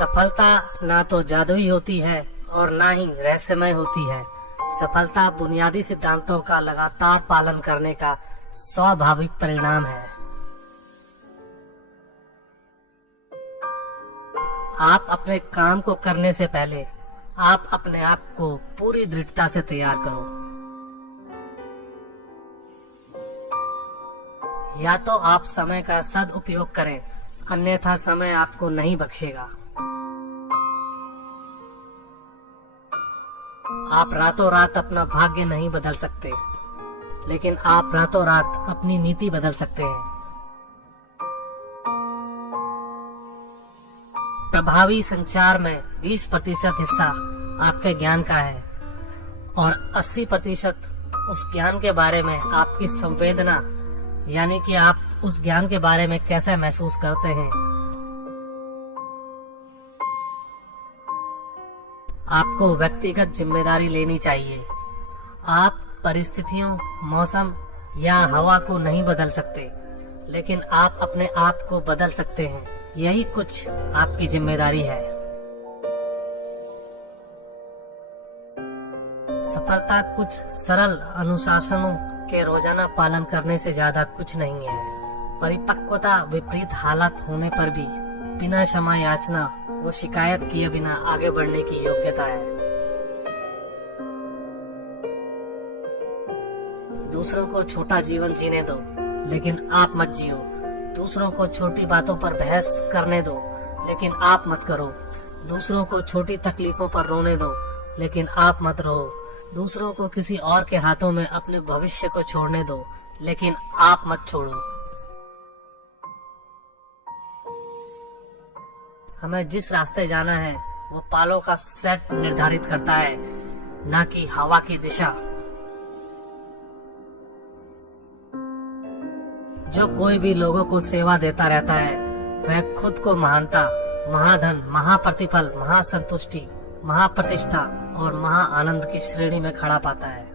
सफलता ना तो जादुई होती है और ना ही रहस्यमय होती है। सफलता बुनियादी सिद्धांतों का लगातार पालन करने का स्वाभाविक परिणाम है। आप अपने काम को करने से पहले आप अपने आप को पूरी दृढ़ता से तैयार करो। या तो आप समय का सदुपयोग करें, अन्यथा समय आपको नहीं बख्शेगा। आप रातों रात अपना भाग्य नहीं बदल सकते, लेकिन आप रातों रात अपनी नीति बदल सकते हैं। प्रभावी संचार में 20% हिस्सा आपके ज्ञान का है और 80% उस ज्ञान के बारे में आपकी संवेदना, यानी कि आप उस ज्ञान के बारे में कैसे महसूस करते हैं। आपको व्यक्तिगत जिम्मेदारी लेनी चाहिए। आप परिस्थितियों, मौसम या हवा को नहीं बदल सकते, लेकिन आप अपने आप को बदल सकते हैं। यही कुछ आपकी जिम्मेदारी है। सफलता कुछ सरल अनुशासनों के रोजाना पालन करने से ज्यादा कुछ नहीं है। परिपक्वता विपरीत हालात होने पर भी बिना क्षमा याचना और शिकायत किए बिना आगे बढ़ने की योग्यता है। दूसरों को छोटा जीवन जीने दो, लेकिन आप मत जियो। दूसरों को छोटी बातों पर बहस करने दो, लेकिन आप मत करो। दूसरों को छोटी तकलीफों पर रोने दो, लेकिन आप मत रो। दूसरों को किसी और के हाथों में अपने भविष्य को छोड़ने दो, लेकिन आप मत छोड़ो। हमें जिस रास्ते जाना है वो पालों का सेट निर्धारित करता है, ना कि हवा की दिशा। जो कोई भी लोगों को सेवा देता रहता है, वह खुद को महानता, महाधन, महाप्रतिफल, महासंतुष्टि, महाप्रतिष्ठा और महाआनंद की श्रेणी में खड़ा पाता है।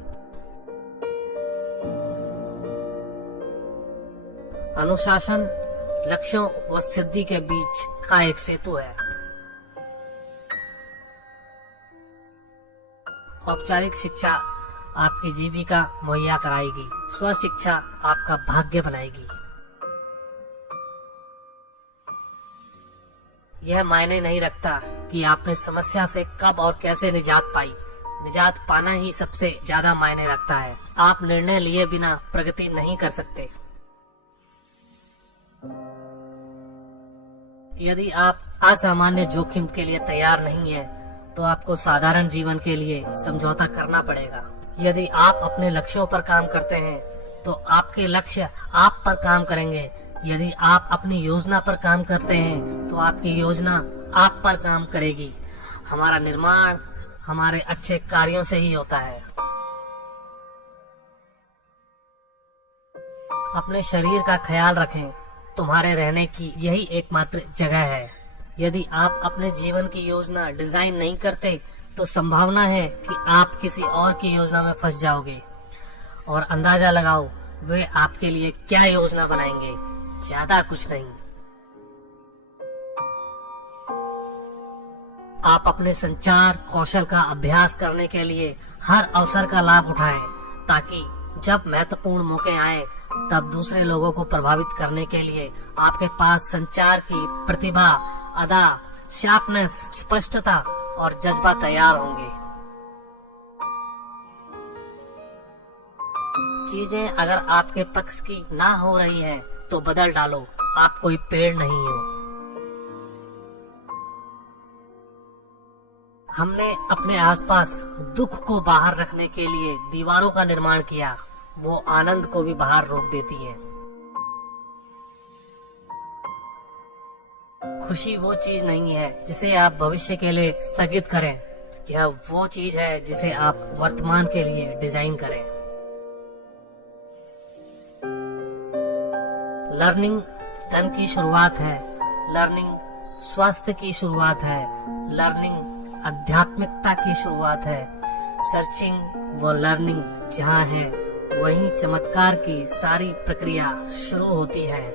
अनुशासन लक्ष्यों व सिद्धि के बीच का एक सेतु है। औपचारिक शिक्षा आपकी जीविका मुहैया कराएगी, स्व शिक्षा आपका भाग्य बनाएगी। यह मायने नहीं रखता कि आपने समस्या से कब और कैसे निजात पाई। निजात पाना ही सबसे ज्यादा मायने रखता है। आप निर्णय लिए बिना प्रगति नहीं कर सकते। यदि आप असामान्य जोखिम के लिए तैयार नहीं हैं, तो आपको साधारण जीवन के लिए समझौता करना पड़ेगा। यदि आप अपने लक्ष्यों पर काम करते हैं, तो आपके लक्ष्य आप पर काम करेंगे। यदि आप अपनी योजना पर काम करते हैं, तो आपकी योजना आप पर काम करेगी। हमारा निर्माण हमारे अच्छे कार्यों से ही होता है। अपने शरीर का ख्याल रखें। तुम्हारे रहने की यही एकमात्र जगह है। यदि आप अपने जीवन की योजना डिजाइन नहीं करते, तो संभावना है कि आप किसी और की योजना में फंस जाओगे। और अंदाजा लगाओ वे आपके लिए क्या योजना बनाएंगे। ज्यादा कुछ नहीं। आप अपने संचार कौशल का अभ्यास करने के लिए हर अवसर का लाभ उठाएं, ताकि जब महत्वपूर्ण मौके आए, तब दूसरे लोगों को प्रभावित करने के लिए आपके पास संचार की प्रतिभा, अदा, शार्पनेस, स्पष्टता और जज्बा तैयार होंगे। चीजें अगर आपके पक्ष की ना हो रही हैं, तो बदल डालो। आप कोई पेड़ नहीं हो। हमने अपने आसपास दुख को बाहर रखने के लिए दीवारों का निर्माण किया। वो आनंद को भी बाहर रोक देती हैं। खुशी वो चीज नहीं है जिसे आप भविष्य के लिए स्थगित करें। यह वो चीज है जिसे आप वर्तमान के लिए डिजाइन करें। लर्निंग धन की शुरुआत है। लर्निंग स्वास्थ्य की शुरुआत है। लर्निंग आध्यात्मिकता की शुरुआत है। सर्चिंग व लर्निंग जहाँ है, वहीं चमत्कार की सारी प्रक्रिया शुरू होती है।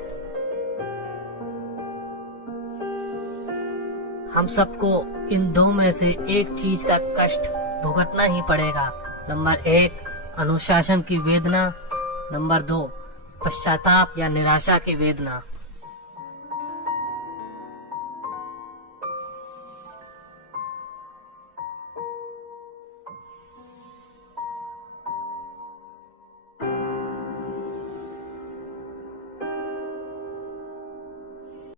हम सबको इन दो में से एक चीज का कष्ट भुगतना ही पड़ेगा। नंबर 1 अनुशासन की वेदना, नंबर 2 पश्चाताप या निराशा की वेदना।